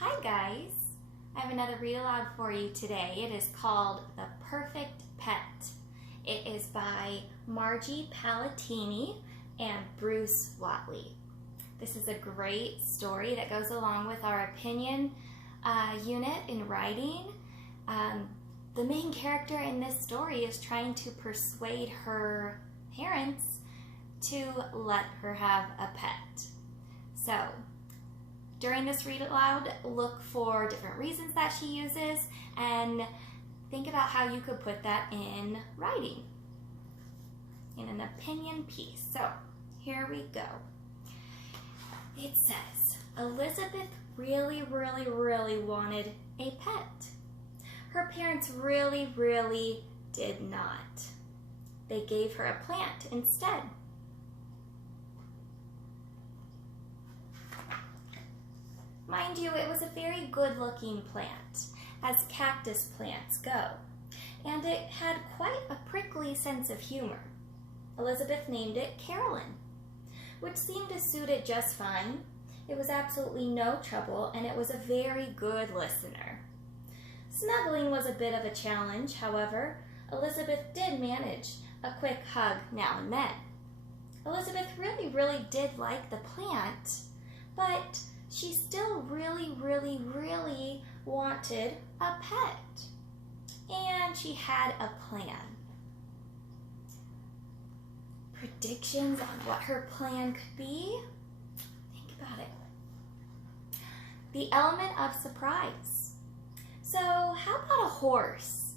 Hi guys! I have another read aloud for you today. It is called The Perfect Pet. It is by Margie Palatini and Bruce Watley. This is a great story that goes along with our opinion unit in writing. The main character in this story is trying to persuade her parents to let her have a pet. So, during this read aloud, look for different reasons that she uses and think about how you could put that in writing, in an opinion piece. So, here we go. It says, Elizabeth really wanted a pet. Her parents really did not. They gave her a plant instead. Mind you, it was a very good-looking plant, as cactus plants go, and it had quite a prickly sense of humor. Elizabeth named it Carolyn, which seemed to suit it just fine. It was absolutely no trouble, and it was a very good listener. Snuggling was a bit of a challenge, however. Elizabeth did manage a quick hug now and then. Elizabeth really did like the plant, but she still really wanted a pet. And she had a plan. Predictions on what her plan could be? Think about it. The element of surprise. So, how about a horse?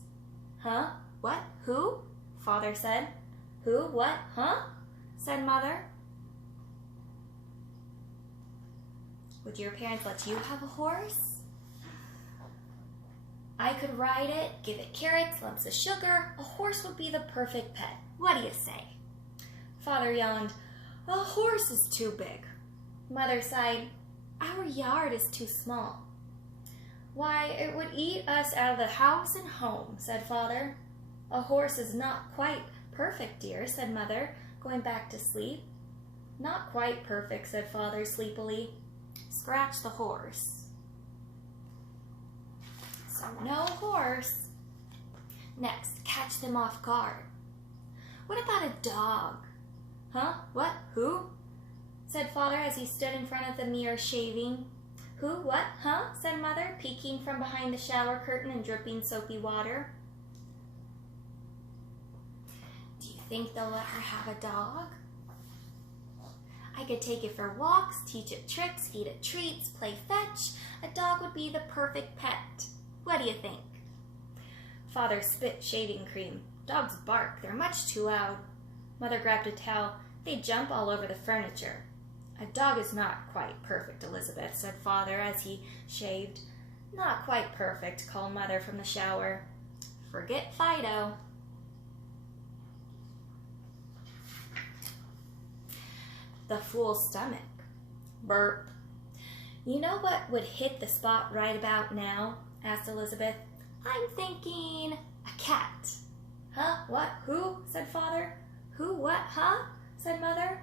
Huh? What? Who? Father said. Who? What? Huh? Said Mother. Would your parents let you have a horse? I could ride it, give it carrots, lumps of sugar. A horse would be the perfect pet. What do you say? Father yawned. A horse is too big. Mother sighed. Our yard is too small. Why, it would eat us out of the house and home, said Father. A horse is not quite perfect, dear, said Mother, going back to sleep. Not quite perfect, said Father sleepily. Scratch the horse. So no horse. Next, catch them off guard. What about a dog? Huh? What? Who? Said Father as he stood in front of the mirror shaving. Who? What? Huh? Said Mother, peeking from behind the shower curtain and dripping soapy water. Do you think they'll let her have a dog? I could take it for walks, teach it tricks, feed it treats, play fetch. A dog would be the perfect pet. What do you think? Father spit shaving cream. Dogs bark. They're much too loud. Mother grabbed a towel. They jump all over the furniture. A dog is not quite perfect, Elizabeth, said Father as he shaved. Not quite perfect, called Mother from the shower. Forget Fido. The fool's stomach. Burp. You know what would hit the spot right about now? Asked Elizabeth. I'm thinking a cat. Huh? What? Who? Said Father. Who? What? Huh? Said Mother.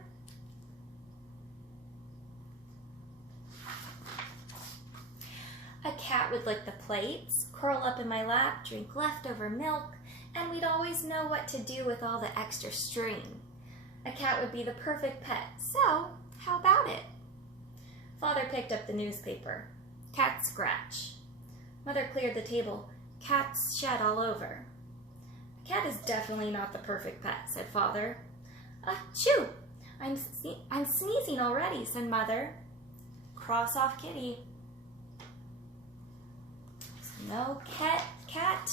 A cat would lick the plates, curl up in my lap, drink leftover milk, and we'd always know what to do with all the extra string. A cat would be the perfect pet, so how about it? Father picked up the newspaper. Cat scratch. Mother cleared the table. Cat's shed all over. A cat is definitely not the perfect pet, said Father. Achoo! I'm sneezing already, said Mother. Cross off kitty. No cat,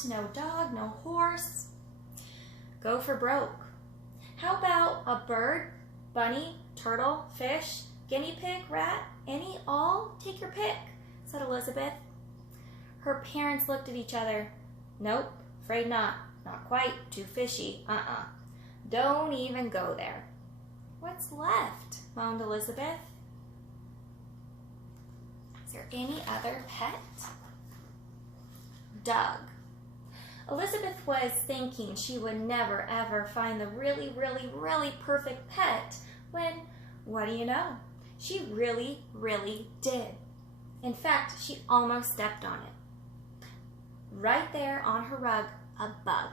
no dog, no horse. Go for broke. How about a bird, bunny, turtle, fish, guinea pig, rat, any, all? Take your pick, said Elizabeth. Her parents looked at each other. Nope, afraid not. Not quite, too fishy. Don't even go there. What's left? Moaned Elizabeth. Is there any other pet? Doug. Elizabeth was thinking she would never ever find the really perfect pet when, what do you know? She really did. In fact, she almost stepped on it. Right there on her rug, a bug.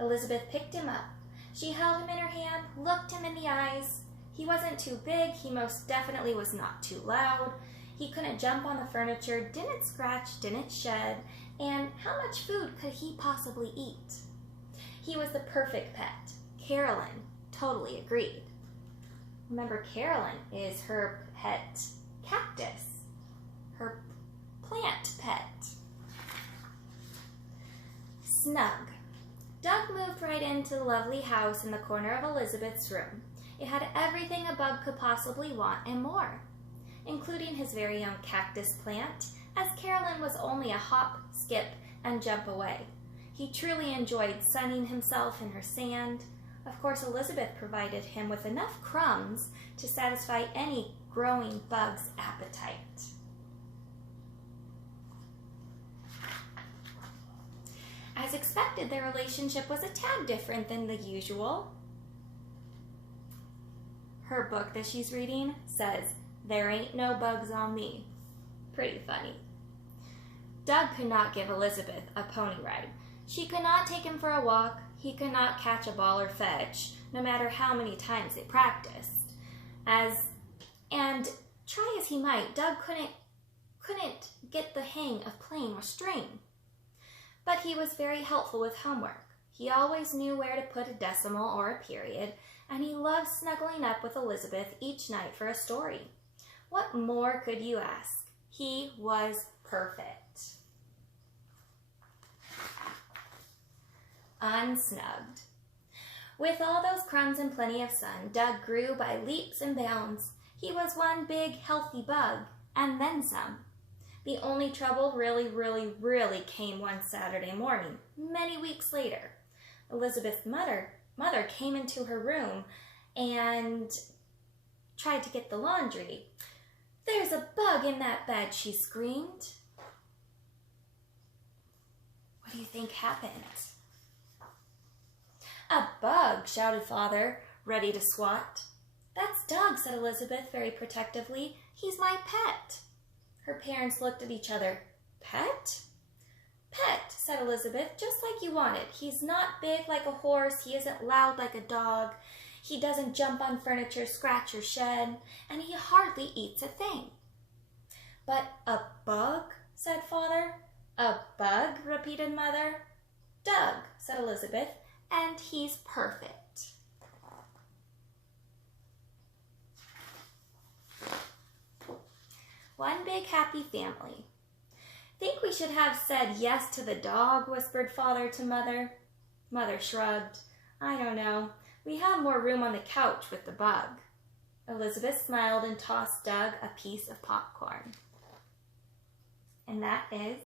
Elizabeth picked him up. She held him in her hand, looked him in the eyes. He wasn't too big, he most definitely was not too loud. He couldn't jump on the furniture, didn't scratch, didn't shed, and how much food could he possibly eat? He was the perfect pet. Carolyn totally agreed. Remember, Carolyn is her pet cactus, her plant pet. Snug. Doug moved right into the lovely house in the corner of Elizabeth's room. It had everything a bug could possibly want and more, including his very own cactus plant, as Carolyn was only a hop, skip, and jump away. He truly enjoyed sunning himself in her sand. Of course, Elizabeth provided him with enough crumbs to satisfy any growing bug's appetite. As expected, their relationship was a tad different than the usual. Her book that she's reading says, "There ain't no bugs on me." Pretty funny. Doug could not give Elizabeth a pony ride. She could not take him for a walk. He could not catch a ball or fetch, no matter how many times they practiced. And try as he might, Doug couldn't get the hang of playing with string. But he was very helpful with homework. He always knew where to put a decimal or a period, and he loved snuggling up with Elizabeth each night for a story. What more could you ask? He was perfect. Unsnugged. With all those crumbs and plenty of sun, Doug grew by leaps and bounds. He was one big, healthy bug, and then some. The only trouble really came one Saturday morning, many weeks later. Elizabeth's mother came into her room and tried to get the laundry. "There's a bug in that bed," she screamed. What do you think happened? "A bug," shouted Father, ready to swat. "That's Doug," said Elizabeth very protectively. "He's my pet." Her parents looked at each other. "Pet?" "Pet," said Elizabeth, "just like you wanted. He's not big like a horse. He isn't loud like a dog. He doesn't jump on furniture, scratch, or shed. And he hardly eats a thing." "But a bug?" said Father. "A bug?" repeated Mother. "Doug," said Elizabeth, "and he's perfect." One big happy family. "Think we should have said yes to the dog," whispered Father to Mother. Mother shrugged. "I don't know. We have more room on the couch with the bug." Elizabeth smiled and tossed Doug a piece of popcorn. And that is